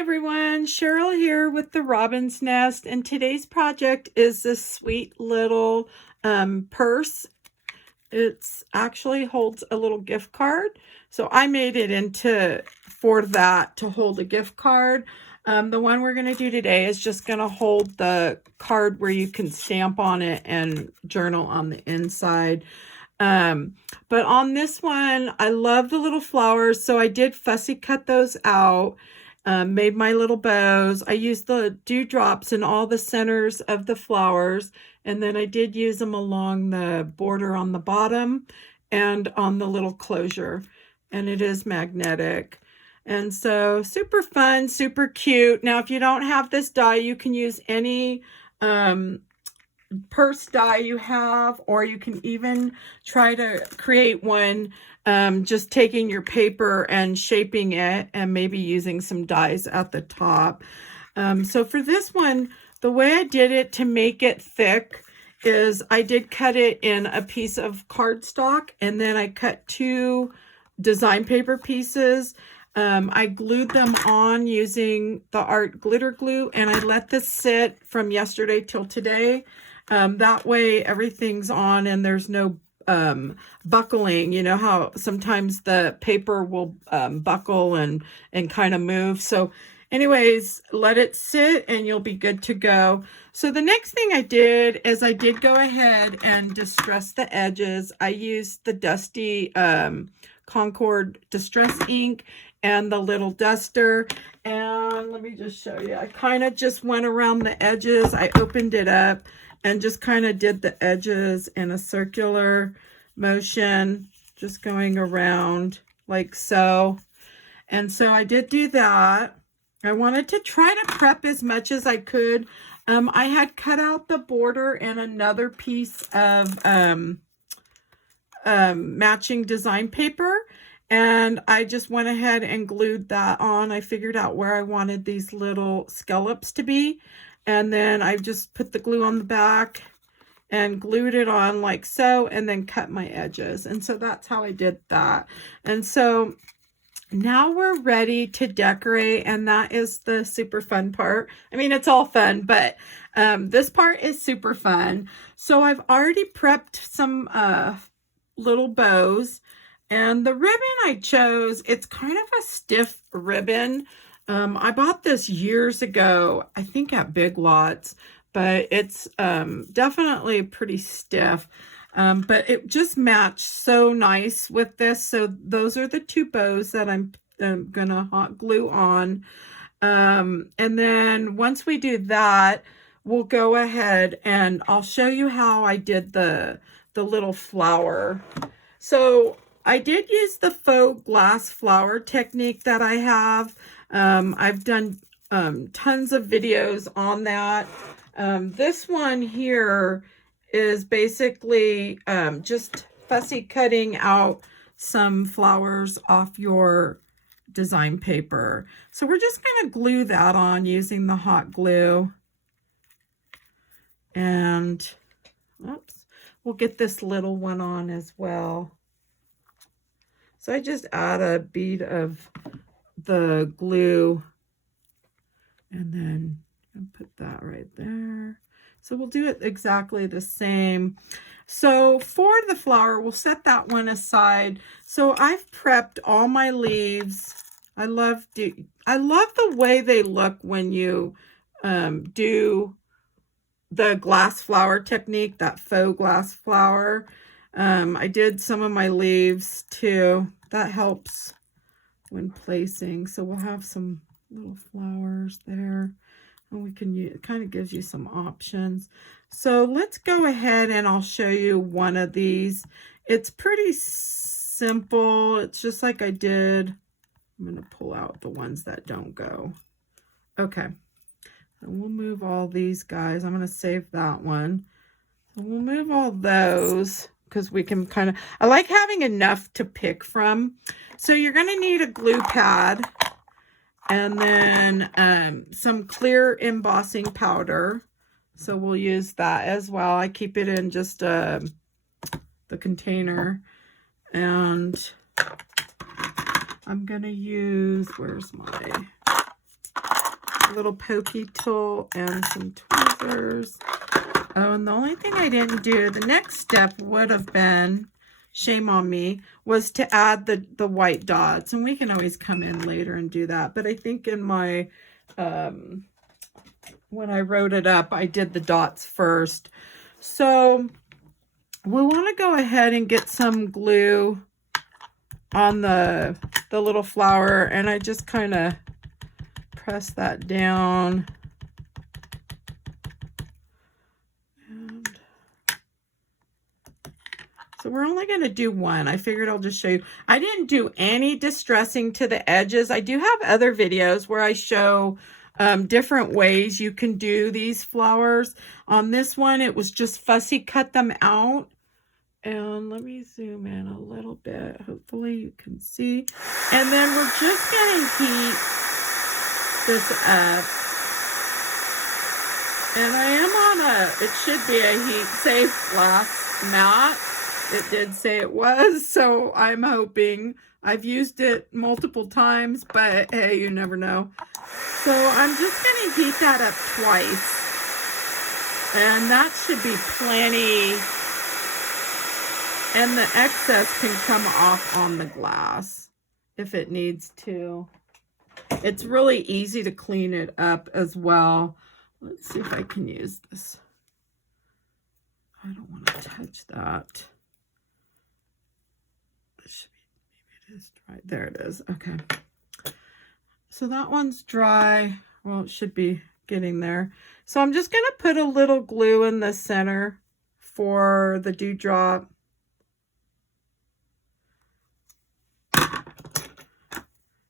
everyone, Cheryl here with the Robin's Nest, and today's project is this sweet little purse. It's actually holds a little gift card, so I made it for that to hold a gift card. The one we're going to do today is just going to hold the card where you can stamp on it and journal on the inside. But on this one, I love the little flowers, so I did fussy cut those out. Made my little bows. I used the dewdrops in all the centers of the flowers, and then I did use them along the border on the bottom and on the little closure, and it is magnetic. And so super fun, super cute. Now, if you don't have this die, you can use any purse die you have, or you can even try to create one just taking your paper and shaping it and maybe using some dies at the top. So for this one, the way I did it to make it thick is I did cut it in a piece of cardstock, and then I cut 2 design paper pieces. I glued them on using the art glitter glue, and I let this sit from yesterday till today. That way everything's on and there's no buckling. You know how sometimes the paper will buckle and kind of move. So anyways, let it sit and you'll be good to go. So the next thing I did is I did go ahead and distress the edges. I used the Dusty Concord Distress ink and the little duster. And let me just show you. I kind of just went around the edges. I opened it up and just kind of did the edges in a circular motion, just going around like so. And so I did do that. I wanted to try to prep as much as I could. I had cut out the border and another piece of matching design paper, and I just went ahead and glued that on. I figured out where I wanted these little scallops to be. And then I just put the glue on the back and glued it on like so, and then cut my edges. And so that's how I did that. And so now we're ready to decorate, and that is the super fun part. I mean, it's all fun, but this part is super fun. So I've already prepped some little bows, and the ribbon I chose, it's kind of a stiff ribbon. I bought this years ago, I think at Big Lots, but it's definitely pretty stiff. But it just matched so nice with this. So those are the 2 bows that I'm gonna hot glue on. And then once we do that, we'll go ahead and I'll show you how I did the little flower. So I did use the faux glass flower technique that I have. I've done tons of videos on that. This one here is basically just fussy cutting out some flowers off your design paper. So we're just going to glue that on using the hot glue. And oops, we'll get this little one on as well. So I just add a bead of the glue, and then I'll put that right there. So we'll do it exactly the same. So for the flower, we'll set that one aside. So I've prepped all my leaves. I love the way they look when you do the glass flower technique, that faux glass flower. I did some of my leaves too. That helps when placing. So we'll have some little flowers there, and we can use, it kind of gives you some options. So let's go ahead and I'll show you one of these. It's pretty simple. It's just like I did. I'm going to pull out the ones that don't go. Okay. So we'll move all these guys. I'm going to save that one. So we'll move all those, because we can kind of, I like having enough to pick from. So you're going to need a glue pad, and then some clear embossing powder. So we'll use that as well. I keep it in just the container. And I'm going to use, where's my little pokey tool and some tweezers. Oh, and the only thing I didn't do, the next step would have been, shame on me, was to add the white dots. And we can always come in later and do that. But I think in my, when I wrote it up, I did the dots first. So we want to go ahead and get some glue on the little flower. And I just kind of press that down. So we're only going to do one. I figured I'll just show you. I didn't do any distressing to the edges. I do have other videos where I show different ways you can do these flowers. On this one, it was just fussy cut them out. And let me zoom in a little bit. Hopefully you can see. And then we're just going to heat this up. And I am on it should be a heat safe glass mat. It did say it was, so I'm hoping. I've used it multiple times, but hey, you never know. So I'm just going to heat that up twice. And that should be plenty. And the excess can come off on the glass if it needs to. It's really easy to clean it up as well. Let's see if I can use this. I don't want to touch that. Maybe it is dry. There it is. Okay. So that one's dry. Well, it should be getting there. So I'm just going to put a little glue in the center for the dewdrop.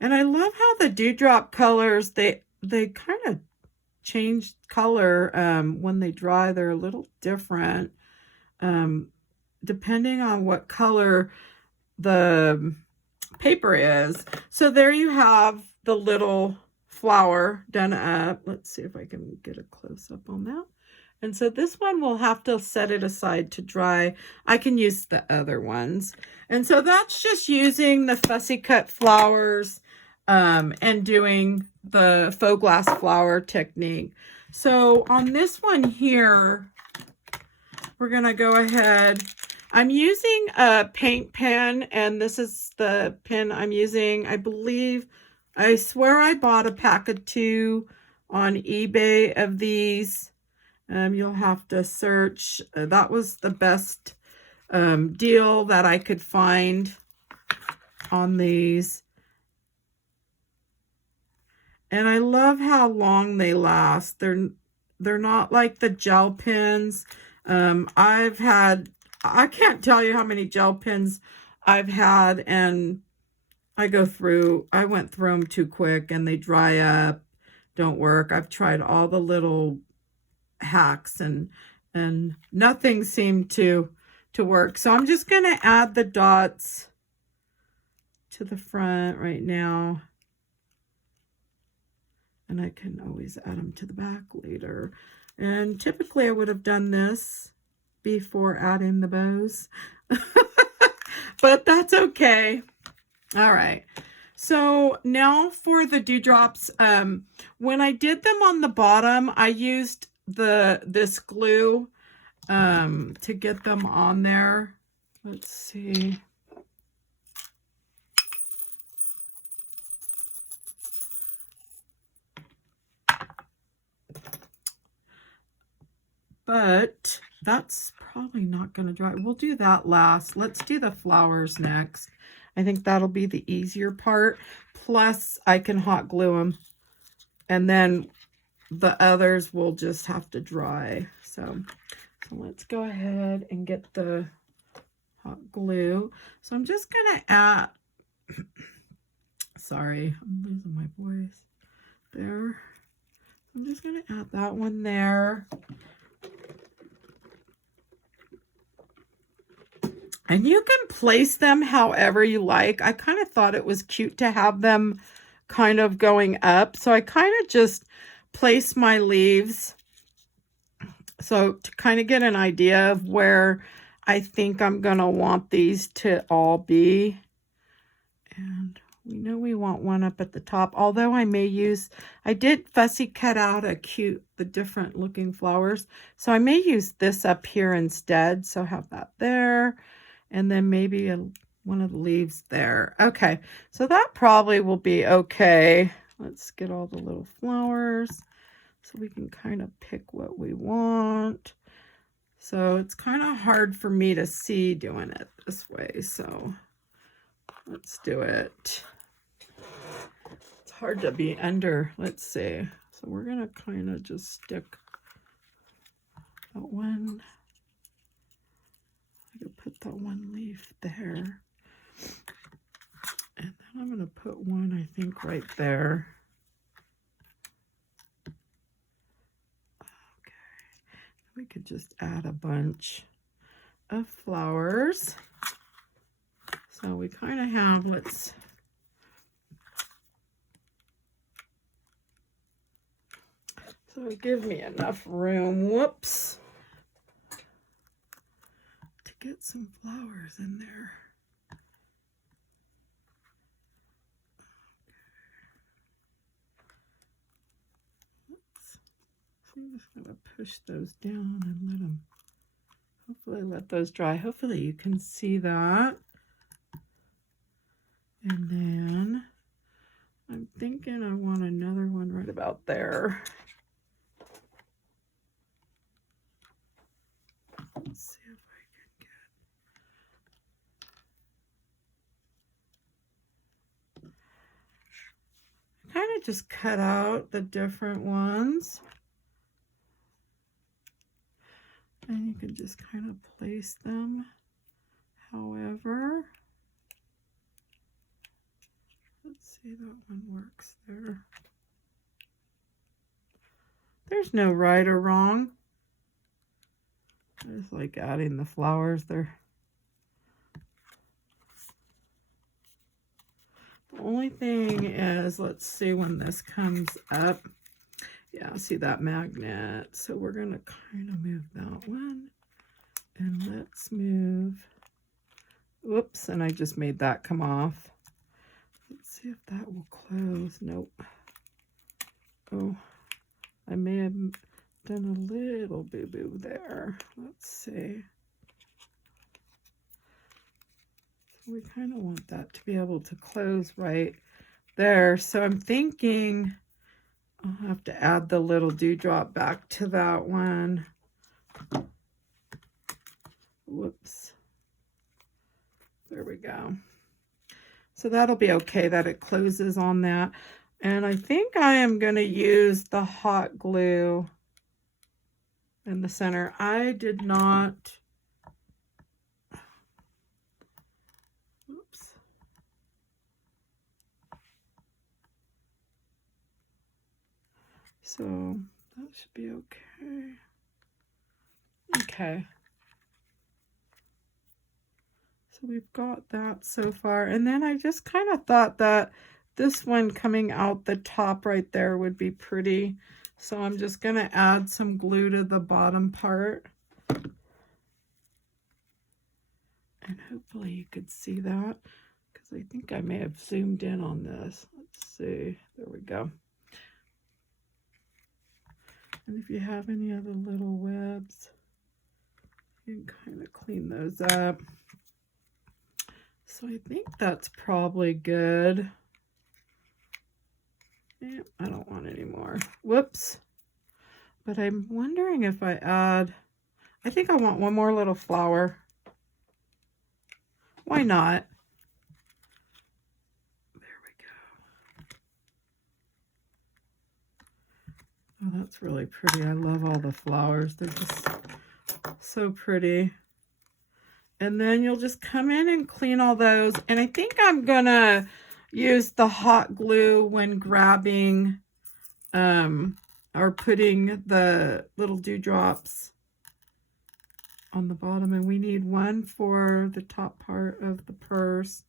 And I love how the dewdrop colors, they kind of change color when they dry. They're a little different depending on what color the paper is. So there you have the little flower done up. Let's see if I can get a close-up on that. And so this one we'll have to set it aside to dry. I can use the other ones. And so that's just using the fussy cut flowers and doing the faux glass flower technique. So on this one here, we're going to go ahead. I'm using a paint pen, and this is the pen I'm using. I believe, I swear I bought a pack of 2 on eBay of these. You'll have to search. That was the best deal that I could find on these. And I love how long they last. They're not like the gel pens. I can't tell you how many gel pens I've had, and I went through them too quick and they dry up, don't work. I've tried all the little hacks and nothing seemed to work. So I'm just going to add the dots to the front right now. And I can always add them to the back later. And typically I would have done this before adding the bows. But that's okay. All right. So now for the dewdrops. When I did them on the bottom, I used this glue to get them on there. Let's see. But that's probably not going to dry. We'll do that last. Let's do the flowers next. I think that'll be the easier part. Plus, I can hot glue them. And then the others will just have to dry. So let's go ahead and get the hot glue. So I'm just going to add... Sorry, I'm losing my voice. There. I'm just going to add that one there. And you can place them however you like. I kind of thought it was cute to have them kind of going up. So I kind of just place my leaves. So to kind of get an idea of where I think I'm going to want these to all be. And We know we want one up at the top, although I may use, I did fussy cut out the different looking flowers. So I may use this up here instead. So have that there. And then maybe one of the leaves there. Okay, so that probably will be okay. Let's get all the little flowers so we can kind of pick what we want. So it's kind of hard for me to see doing it this way. So let's do it. It's hard to be under. Let's see. So we're going to kind of just stick that one. I could put that one leaf there. And then I'm going to put one, I think, right there. Okay. We could just add a bunch of flowers. So we kind of have, so give me enough room, whoops, to get some flowers in there. So I'm just going to push those down and hopefully let those dry. Hopefully you can see that. And then I'm thinking I want another one right about there. Let's see if I can get. Kind of just cut out the different ones. And you can just kind of place them however. Let's see, that one works there. There's no right or wrong. I just like adding the flowers there. The only thing is, let's see when this comes up. Yeah, see that magnet. So we're going to kind of move that one. And let's move. Whoops, and I just made that come off. Let's see if that will close. Nope. Oh, I may have done a little boo-boo there. Let's see. We kind of want that to be able to close right there. So I'm thinking I'll have to add the little dewdrop back to that one. Whoops. There we go. So that'll be okay that it closes on that. And I think I am going to use the hot glue in the center. I did not. Oops. So that should be okay. Okay. So we've got that so far. And then I just kind of thought that this one coming out the top right there would be pretty. So I'm just going to add some glue to the bottom part. And hopefully you could see that, because I think I may have zoomed in on this. Let's see. There we go. And if you have any other little webs, you can kind of clean those up. So I think that's probably good. Yeah, I don't want any more. Whoops. But I'm wondering if I add, I think I want one more little flower. Why not? There we go. Oh, that's really pretty. I love all the flowers. They're just so pretty. And then you'll just come in and clean all those. And I think I'm going to use the hot glue when grabbing or putting the little dewdrops on the bottom. And we need one for the top part of the purse.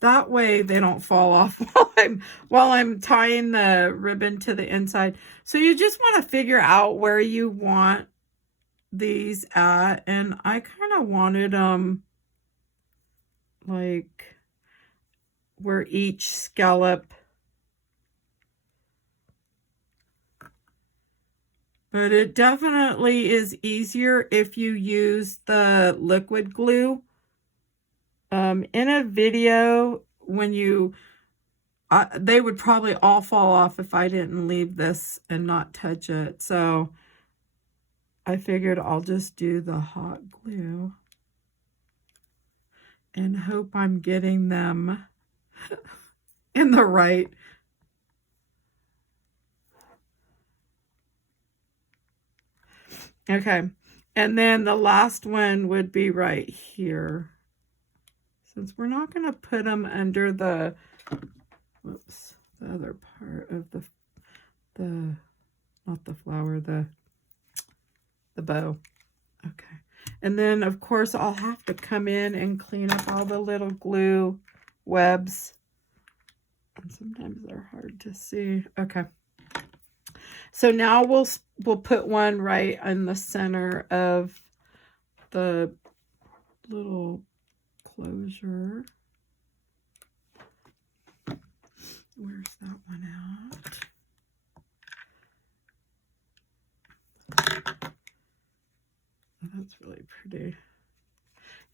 That way they don't fall off while I'm tying the ribbon to the inside. So you just want to figure out where you want these at, and I kind of wanted them like where each scallop, but it definitely is easier if you use the liquid glue. In a video, when you, they would probably all fall off if I didn't leave this and not touch it. So I figured I'll just do the hot glue and hope I'm getting them in the right. Okay, and then the last one would be right here. Since we're not going to put them under the, whoops, the other part of the, not the flower, the bow. Okay. And then, of course, I'll have to come in and clean up all the little glue webs. And sometimes they're hard to see. Okay. So now we'll put one right in the center of the little closure. Where's that one out? Oh, that's really pretty.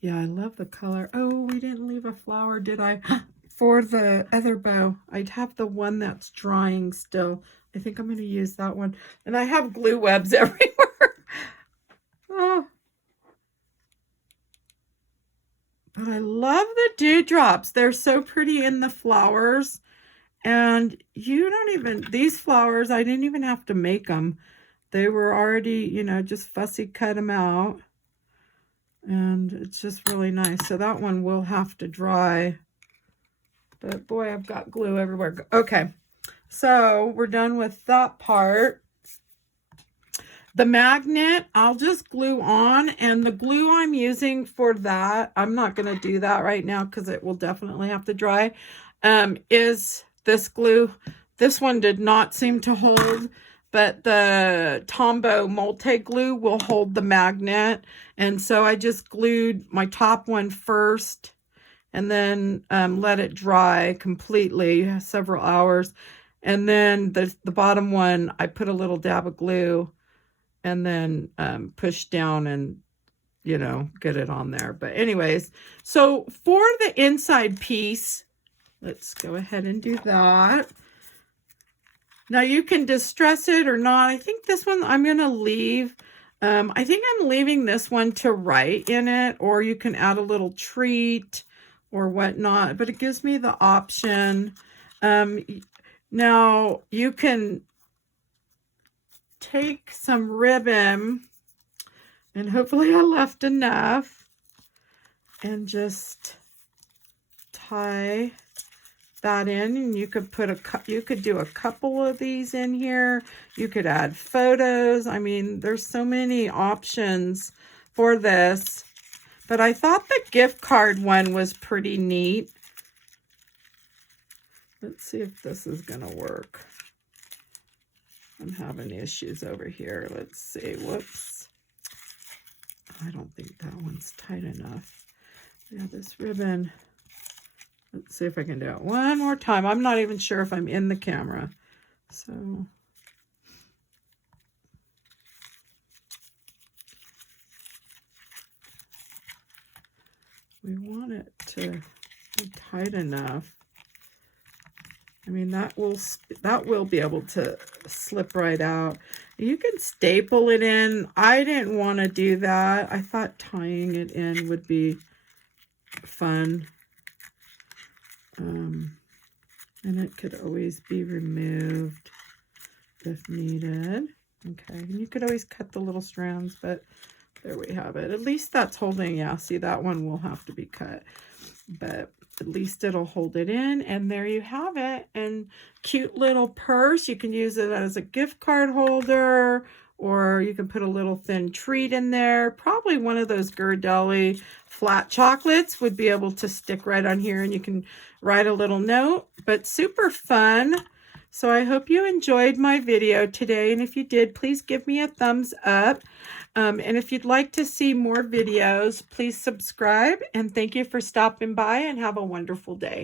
Yeah, I love the color. Oh, we didn't leave a flower, did I? For the other bow, I'd have the one that's drying still. I think I'm going to use that one. And I have glue webs everywhere. Oh. But I love the dewdrops. They're so pretty in the flowers. And you don't even, these flowers, I didn't even have to make them. They were already, you know, just fussy cut them out. And it's just really nice. So that one will have to dry. But boy, I've got glue everywhere. Okay, so we're done with that part. The magnet, I'll just glue on. And the glue I'm using for that, I'm not going to do that right now because it will definitely have to dry, is this glue. This one did not seem to hold, but the Tombow multi-glue will hold the magnet. And so I just glued my top one first and then let it dry completely, several hours. And then the bottom one, I put a little dab of glue and then push down and, you know, get it on there. But anyways, so for the inside piece, let's go ahead and do that. Now you can distress it or not. I think this one I'm going to leave. I think I'm leaving this one to write in it, or you can add a little treat or whatnot, but it gives me the option. Now you can take some ribbon, and hopefully I left enough, and just tie that in. And you could put you could do a couple of these in here. You could add photos. I mean, there's so many options for this. But I thought the gift card one was pretty neat. Let's see if this is going to work. I'm having issues over here. Let's see. Whoops. I don't think that one's tight enough. Yeah, this ribbon. Let's see if I can do it one more time. I'm not even sure if I'm in the camera. So we want it to be tight enough. I mean, that will be able to slip right out. You can staple it in. I didn't want to do that. I thought tying it in would be fun. And it could always be removed if needed. Okay, and you could always cut the little strands, but there we have it. At least that's holding. Yeah, see, that one will have to be cut, but at least it'll hold it in. And there you have it. And cute little purse. You can use it as a gift card holder, or you can put a little thin treat in there. Probably one of those Ghirardelli flat chocolates would be able to stick right on here, and you can write a little note. But super fun. So I hope you enjoyed my video today, and if you did, please give me a thumbs up. And if you'd like to see more videos, please subscribe, and thank you for stopping by, and have a wonderful day.